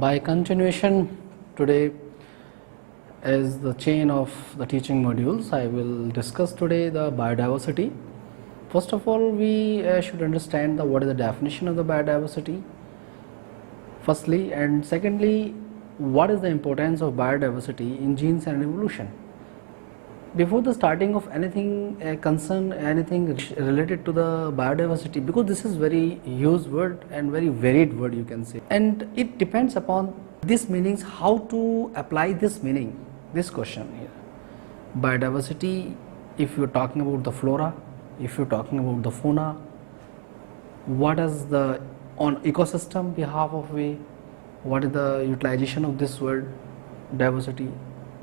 By continuation, today is the chain of the teaching modules. I will discuss today the biodiversity. First of all, we should understand what is the definition of the biodiversity, firstly, and secondly, what is the importance of biodiversity in genes and evolution. Before the starting of anything anything related to the biodiversity, because this is very used word and very varied word, you can say, and it depends upon this meanings, how to apply this meaning, this question here. Biodiversity, if you're talking about the flora, if you're talking about the fauna, what is the on ecosystem behalf of way, what is the utilization of this word diversity,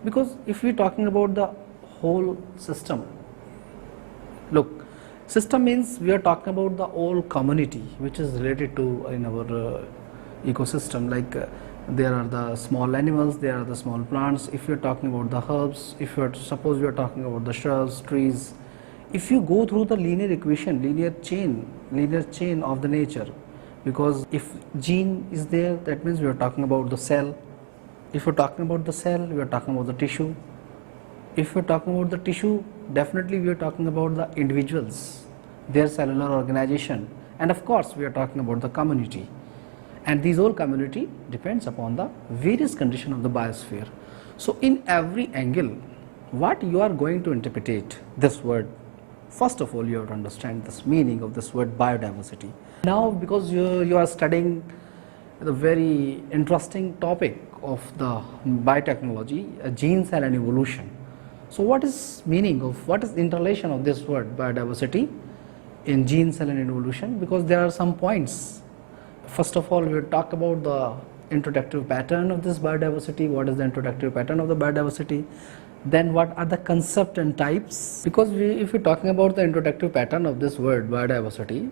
because if we're talking about the whole system, look, system means we are talking about the whole community which is related to in our ecosystem, like there are the small animals, there are the small plants. If you are talking about the herbs, if you are suppose we are talking about the shrubs, trees, if you go through the linear equation, linear chain of the nature, because if gene is there, that means we are talking about the cell. If you are talking about the cell, we are talking about the tissue. If we are talking about the tissue, definitely we are talking about the individuals, their cellular organization, and of course we are talking about the community, and these whole community depends upon the various conditions of the biosphere. So in every angle, what you are going to interpret this word, first of all you have to understand this meaning of this word biodiversity. Now because you are studying the very interesting topic of the biotechnology, gene, cell and evolution. So what is meaning of, what is interrelation of this word biodiversity in gene, cell and evolution, because there are some points. First of all, we will talk about the introductory pattern of this biodiversity. What is the introductory pattern of the biodiversity? Then what are the concept and types, because if we are talking about the introductory pattern of this word biodiversity,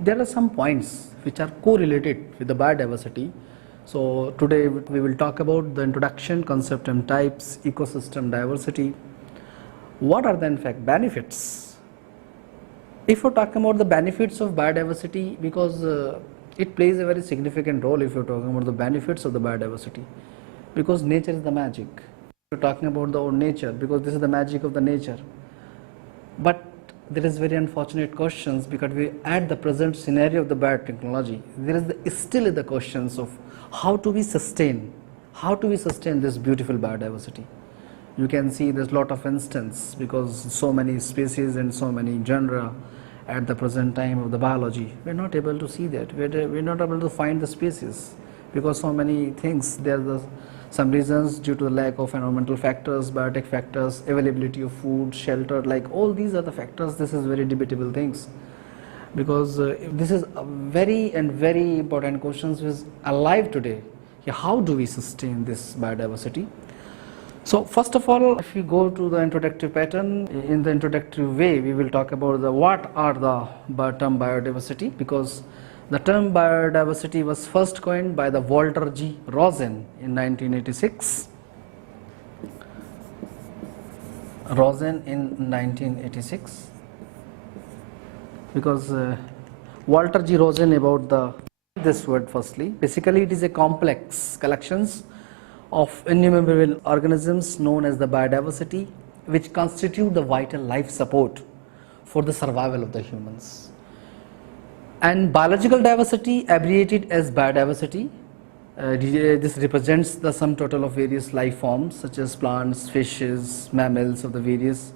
there are some points which are correlated with the biodiversity. So today we will talk about the introduction, concept and types, ecosystem diversity. What are the in fact benefits? If we are talking about the benefits of biodiversity, because it plays a very significant role if you are talking about the benefits of the biodiversity, because nature is the magic. We are talking about the own nature, because this is the magic of the nature. But there is very unfortunate questions, because we at the present scenario of the biotechnology, there is still the questions of how do we sustain this beautiful biodiversity. You can see there's a lot of instance, because so many species and so many genera at the present time of the biology, we're not able to see that, we're not able to find the species, because so many things, there are some reasons due to the lack of environmental factors, biotic factors, availability of food, shelter, like all these are the factors. This is very debatable things, because this is a very important questions which is alive today. How do we sustain this biodiversity? So first of all, if we go to the introductory pattern, in the introductory way we will talk about the what are the term biodiversity, because the term biodiversity was first coined by the Walter G. Rosen in 1986. Because Walter G. Rosen about this word firstly. Basically it is a complex collections of innumerable organisms known as the biodiversity, which constitute the vital life support for the survival of the humans. And biological diversity, abbreviated as biodiversity, this represents the sum total of various life forms such as plants, fishes, mammals of the various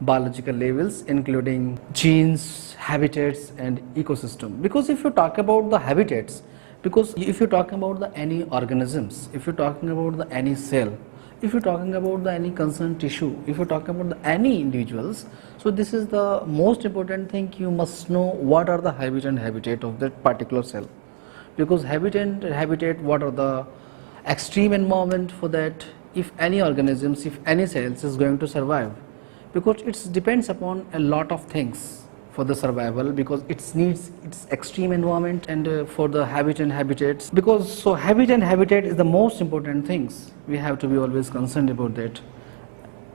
biological levels, including genes, habitats and ecosystem. Because if you talk about the habitats, because if you're talking about the any organisms, if you're talking about the any cell, if you're talking about the any concerned tissue, if you're talking about the any individuals, so this is the most important thing. You must know what are the habitat and habitat of that particular cell, because habitat and habitat, what are the extreme environment for that, if any organisms, if any cells is going to survive, because it depends upon a lot of things for the survival, because it needs its extreme environment and for the habitat and habitats, because so habitat and habitat is the most important things. We have to be always concerned about that.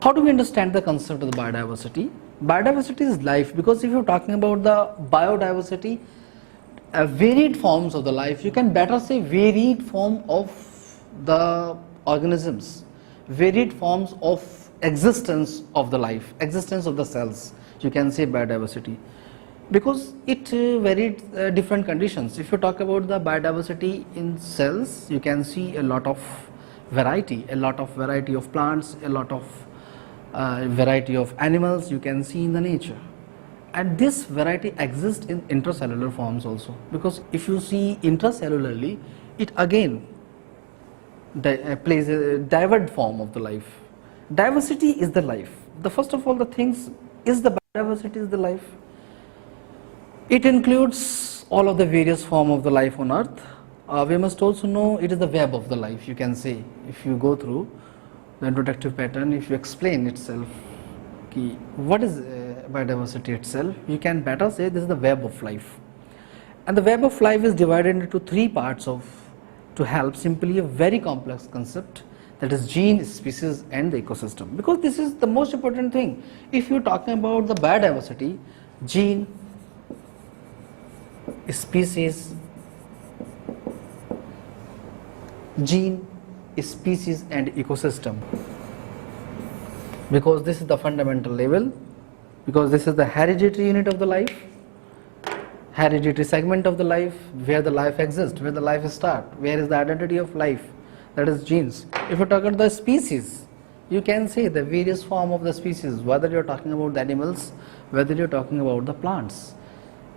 How do we understand the concept of the biodiversity? Biodiversity is life, because if you're talking about the biodiversity, varied forms of the life, you can better say varied form of the organisms, varied forms of existence of the life, existence of the cells, you can say biodiversity, because it varied different conditions. If you talk about the biodiversity in cells, you can see a lot of variety of plants, a lot of variety of animals you can see in the nature. And this variety exists in intracellular forms also, because if you see intracellularly, it again plays a diverse form of the life. Diversity is the life. The first of all the things is the biodiversity is the life. It includes all of the various form of the life on earth. We must also know it is the web of the life, you can say. If you go through the introductive pattern, if you explain itself, what is biodiversity itself, you can better say this is the web of life. And the web of life is divided into three parts to help simply a very complex concept, that is gene, species and the ecosystem, because this is the most important thing. If you are talking about the biodiversity, gene, species, and ecosystem, because this is the fundamental level, because this is the hereditary unit of the life, hereditary segment of the life, where the life exists, where the life starts, where is the identity of life, that is genes. If you talk about the species, you can say the various form of the species, whether you are talking about the animals, whether you are talking about the plants.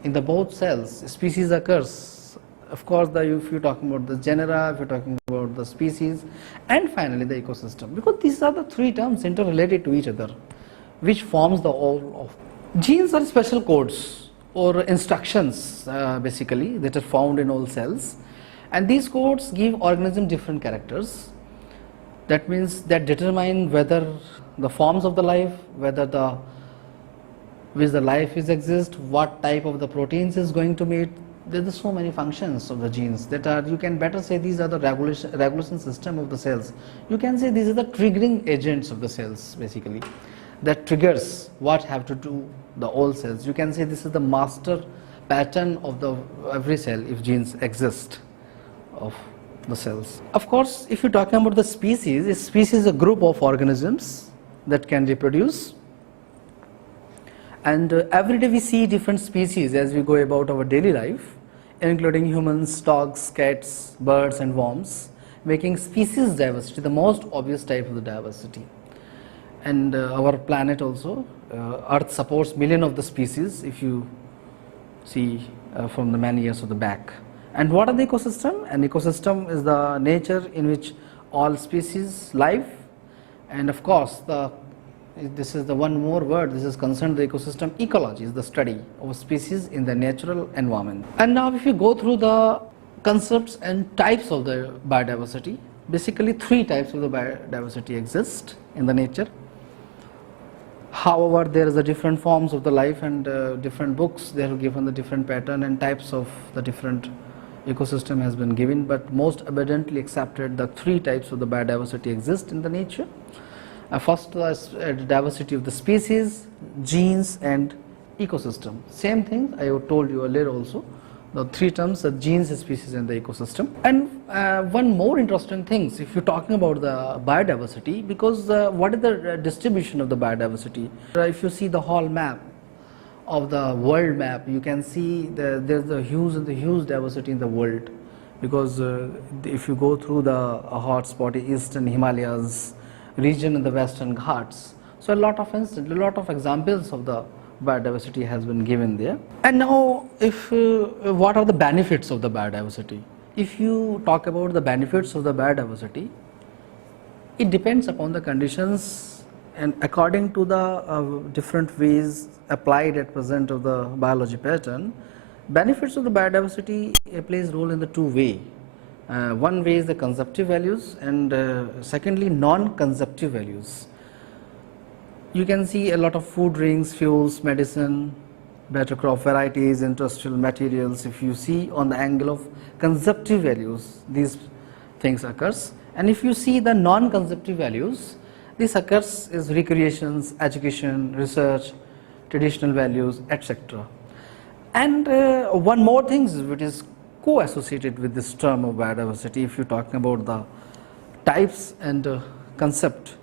In the both cells, species occurs. Of course, if you are talking about the genera, if you are talking about the species, and finally the ecosystem, because these are the three terms interrelated to each other, which forms the whole of. Genes are special codes or instructions basically that are found in all cells, and these codes give organism different characters. That means that determine whether the forms of the life, whether the which the life is exist, what type of the proteins is going to meet. There are so many functions of the genes that are, you can better say these are the regulation system of the cells. You can say these are the triggering agents of the cells basically, that triggers what have to do the all cells. You can say this is the master pattern of the every cell if genes exist of the cells. Of course, if you're talking about the species, a species is a group of organisms that can reproduce. And every day we see different species as we go about our daily life, including humans, dogs, cats, birds and worms, making species diversity the most obvious type of the diversity. And our planet also, Earth supports millions of the species if you see from the many years of the back. And what are the ecosystem? An ecosystem is the nature in which all species live, and of course this is the one more word, this is concerned the ecosystem. Ecology is the study of species in the natural environment. And now if you go through the concepts and types of the biodiversity, basically three types of the biodiversity exist in the nature. However, there is a different forms of the life, and different books they have given the different pattern and types of the different ecosystem has been given, but most evidently accepted the three types of the biodiversity exist in the nature. First, the diversity of the species, genes and ecosystem. Same thing I have told you earlier also, the three terms, the genes, species and the ecosystem. And one more interesting thing, if you're talking about the biodiversity, because what is the distribution of the biodiversity? If you see the whole map of the world map, you can see there's a huge diversity in the world, because if you go through the hotspot eastern Himalayas region in the Western Ghats, so a lot of examples of the biodiversity has been given there. And now, if what are the benefits of the biodiversity? If you talk about the benefits of the biodiversity, it depends upon the conditions and according to the different ways applied at present of the biology pattern. Benefits of the biodiversity plays role in the two ways. One way is the consumptive values, and secondly non-consumptive values. You can see a lot of food, drinks, fuels, medicine, better crop varieties, industrial materials. If you see on the angle of consumptive values, these things occurs, and if you see the non-consumptive values, this occurs is recreations, education, research, traditional values, etc. And one more thing which is co-associated with this term of biodiversity, if you're talking about the types and concept,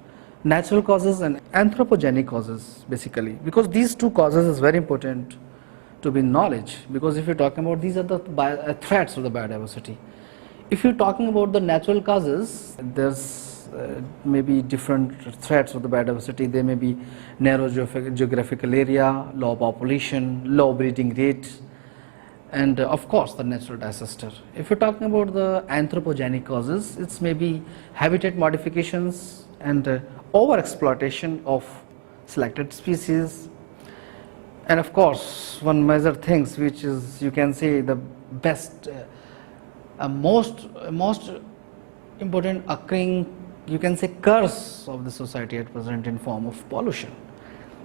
natural causes and anthropogenic causes basically, because these two causes is very important to be in knowledge, because if you're talking about these are the threats of the biodiversity. If you're talking about the natural causes, there's maybe different threats of the biodiversity. There may be narrow geographical area, low population, low breeding rate, and of course the natural disaster. If you're talking about the anthropogenic causes, it's maybe habitat modifications and over exploitation of selected species, and of course one major things which is, you can say, the best most important occurring, you can say, curse of the society at present in form of pollution,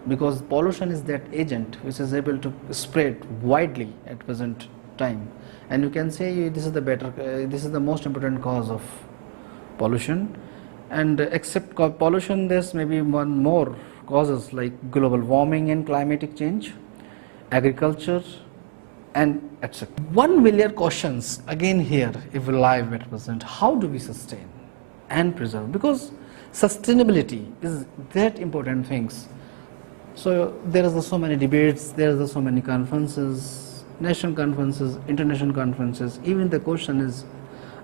because pollution is that agent which is able to spread widely at present time, and you can say this is the most important cause of pollution. And except pollution, there's maybe one more causes like global warming and climatic change, agriculture, and etc. 1 million questions again here if we live at present. How do we sustain and preserve? Because sustainability is that important things. So there is so many debates, there is so many conferences, national conferences, international conferences. Even the question is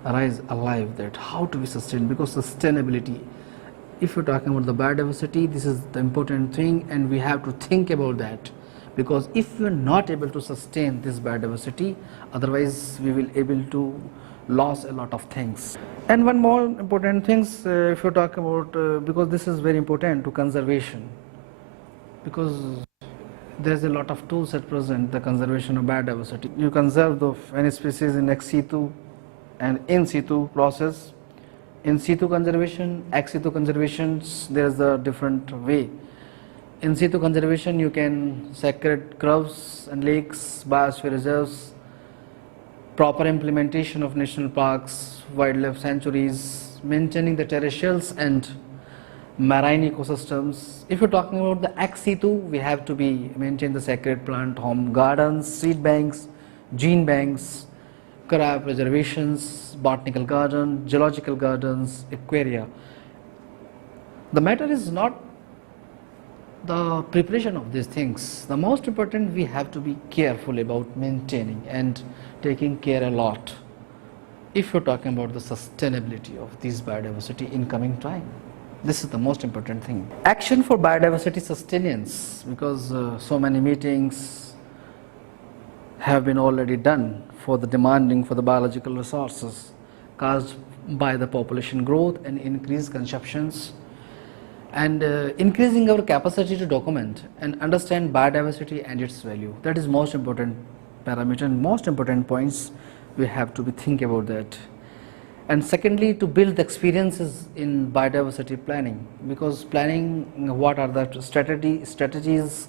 arise alive that how to be sustained, because sustainability, if you're talking about the biodiversity, this is the important thing, and we have to think about that, because if we're not able to sustain this biodiversity, otherwise we will able to lose a lot of things. And one more important things, if you're talking about because this is very important to conservation, because there's a lot of tools at present, the conservation of biodiversity. You conserve any species in ex situ and in situ process. In situ conservation, ex situ conservation, there's a different way. In situ conservation, you can sacred groves and lakes, biosphere reserves, proper implementation of national parks, wildlife sanctuaries, maintaining the terrestrials and marine ecosystems. If you're talking about the ex situ, we have to maintain the sacred plant home gardens, seed banks, gene banks, cryopreservations, botanical garden, geological gardens, aquaria. The matter is not the preparation of these things. The most important, we have to be careful about maintaining and taking care a lot if you're talking about the sustainability of this biodiversity in coming time. This is the most important thing. Action for biodiversity sustenance, because so many meetings have been already done for the demanding for the biological resources caused by the population growth and increased consumptions, and increasing our capacity to document and understand biodiversity and its value. That is most important parameter and most important points we have to be think about that. And secondly, to build experiences in biodiversity planning, because planning, what are the strategies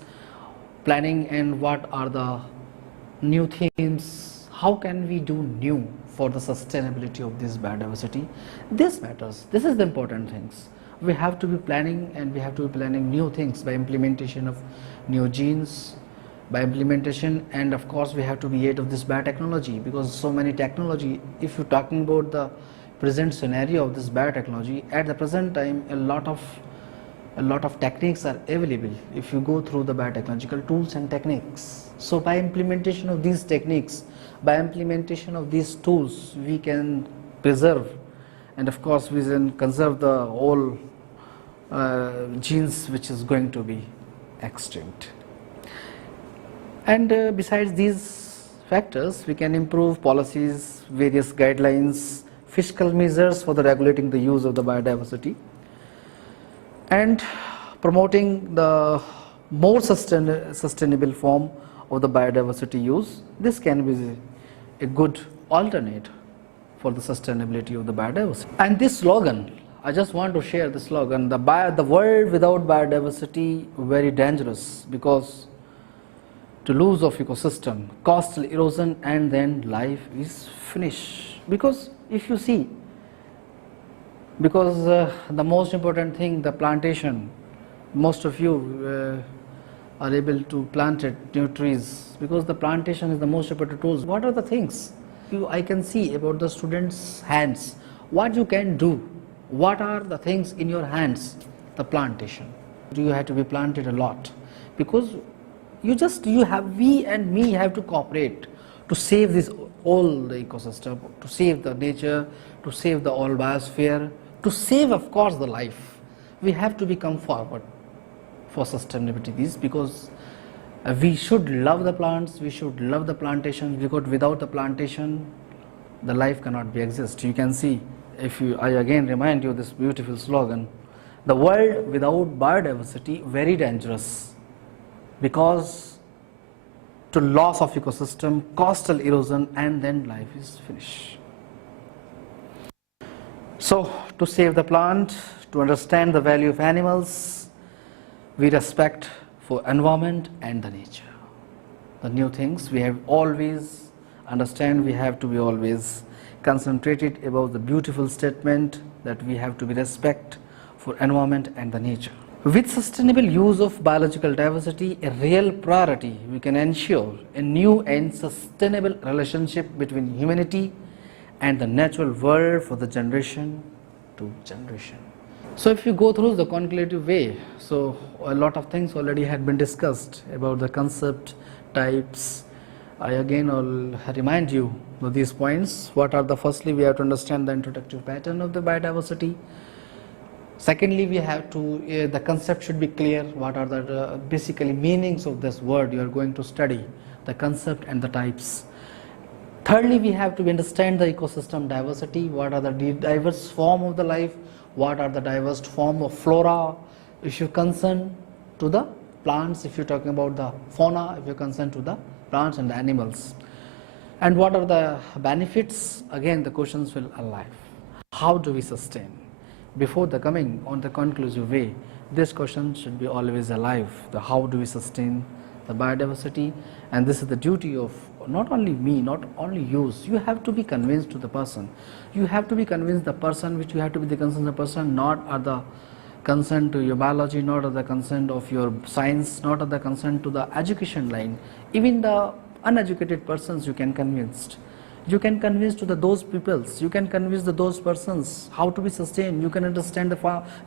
planning, and what are the new themes, how can we do new for the sustainability of this biodiversity. This matters. This is the important things. We have to be planning, and we have to be planning new things by implementation of new genes, by implementation, and of course we have to be aid of this biotechnology, because so many technology, if you're talking about the present scenario of this biotechnology, at the present time a lot of techniques are available if you go through the biotechnological tools and techniques. So by implementation of these techniques, by implementation of these tools, we can preserve, and of course we can conserve the whole genes which is going to be extinct. And besides these factors, we can improve policies, various guidelines, fiscal measures for the regulating the use of the biodiversity, and promoting the more sustainable form of the biodiversity use. This can be a good alternate for the sustainability of the biodiversity. And this slogan, I just want to share the slogan, the world without biodiversity very dangerous, because to lose of ecosystem, coastal erosion, and then life is finished. Because if you see, because the most important thing, the plantation, most of you are able to plant new trees, because the plantation is the most important tools. What are the things I can see about the students' hands, what you can do What are the things in your hands? The plantation. You have to be planted a lot, because we and me have to cooperate to save this all the ecosystem, to save the nature, to save the all biosphere, to save of course the life. We have to become forward for sustainability, this because we should love the plants, we should love the plantations, because without the plantation the life cannot be exist. You can see, I again remind you this beautiful slogan, the world without biodiversity very dangerous, because to loss of ecosystem, coastal erosion, and then life is finished. So to save the plant, to understand the value of animals, we respect for environment and the nature. The new things we have always understand, we have to be always concentrated about the beautiful statement that we have to be respect for environment and the nature. With sustainable use of biological diversity a real priority, we can ensure a new and sustainable relationship between humanity and the natural world for the generation to generation. So if you go through the conclusive way, so a lot of things already had been discussed about the concept, types. I again will remind you of these points. What are the, firstly we have to understand the introductory pattern of the biodiversity. Secondly, we have to, the concept should be clear. What are the basically meanings of this word you are going to study, the concept and the types. Thirdly, we have to understand the ecosystem diversity. What are the diverse form of the life? What are the diverse form of flora? If you concern to the plants, if you're talking about the fauna, if you're concerned to the plants and the animals. And what are the benefits? Again, the questions will alive. How do we sustain? Before the coming on the conclusive way, this question should be always alive. The how do we sustain the biodiversity? And this is the duty of not only me, not only you. You have to be convinced to the person. You have to be convinced the person, which you have to be the concerned the person, not are the concern to your biology, not are the concern of your science, not are the concern to the education line. Even the uneducated persons you can convince. You can convince to those peoples, you can convince those persons how to be sustained. You can understand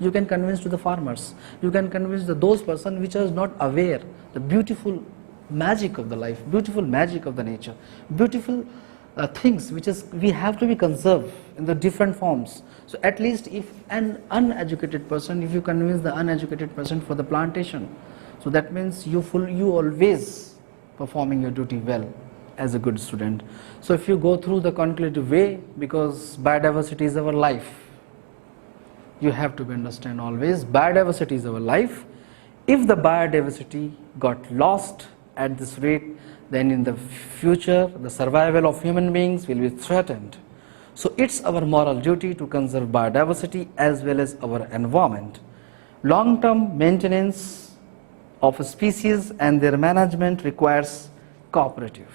you can convince to the farmers, you can convince those persons which are not aware the beautiful magic of the life, beautiful magic of the nature, beautiful things which is we have to be conserved in the different forms. So at least if an uneducated person, if you convince the uneducated person for the plantation, so that means you always performing your duty well as a good student. So if you go through the conclusive way, because biodiversity is our life, you have to understand always biodiversity is our life. If the biodiversity got lost at this rate, then in the future the survival of human beings will be threatened. So it's our moral duty to conserve biodiversity as well as our environment. Long-term maintenance of a species and their management requires cooperative.